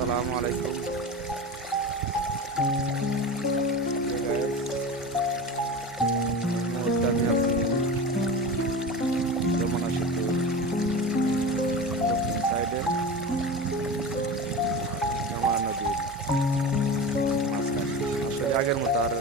আসসালামু আলাইকুম। মুহূর্তে আমি আছি যমুনা সেতুর দক্ষিণ সাইডে, যমুনা নদীর মাঝখানে। আসলে আগের মতো আর